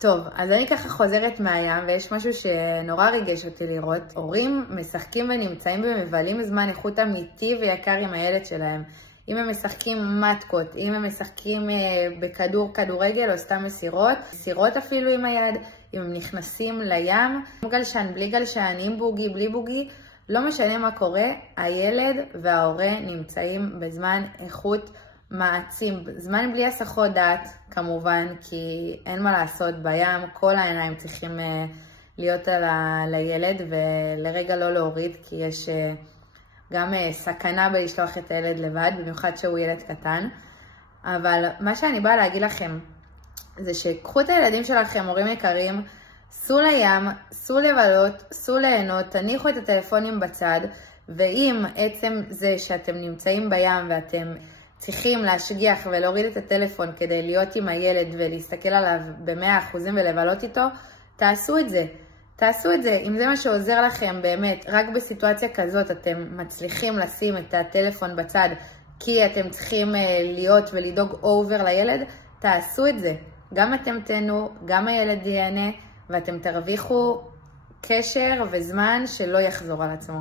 טוב, אז אני ככה חוזרת מהים, ויש משהו שנורא ריגש אותי לראות. הורים משחקים ונמצאים ומבלים זמן איכות אמיתי ויקר עם הילד שלהם. אם הם משחקים מתקות, אם הם משחקים כדורגל או סתם מסירות אפילו עם היד, אם הם נכנסים לים, עם גלשן, בלי גלשן, עם בוגי, בלי בוגי, לא משנה מה קורה, הילד וההורה נמצאים בזמן איכות מעצים, זמן בלי הסחות דעת כמובן, כי אין מה לעשות בים, כל העיניים צריכים להיות על הילד ולרגע לא להוריד, כי יש גם סכנה בלשלוח את הילד לבד, במיוחד שהוא ילד קטן. אבל מה שאני באה להגיד לכם, זה שקחו את הילדים שלכם, הורים יקרים, סעו לים, סעו לבלות, סעו ליהנות, תניחו את הטלפונים בצד, ואם עצם זה שאתם נמצאים בים ואתם צריכים להשגיח ולהוריד את הטלפון כדי להיות עם הילד ולהסתכל עליו ב100% ולבלות איתו, תעשו את זה. תעשו את זה. אם זה מה שעוזר לכם באמת, רק בסיטואציה כזאת אתם מצליחים לשים את הטלפון בצד כי אתם צריכים להיות ולדאוג אובר לילד, תעשו את זה. גם אתם תהנו, גם הילד ייהנה, ואתם תרוויחו קשר וזמן שלא יחזור על עצמו.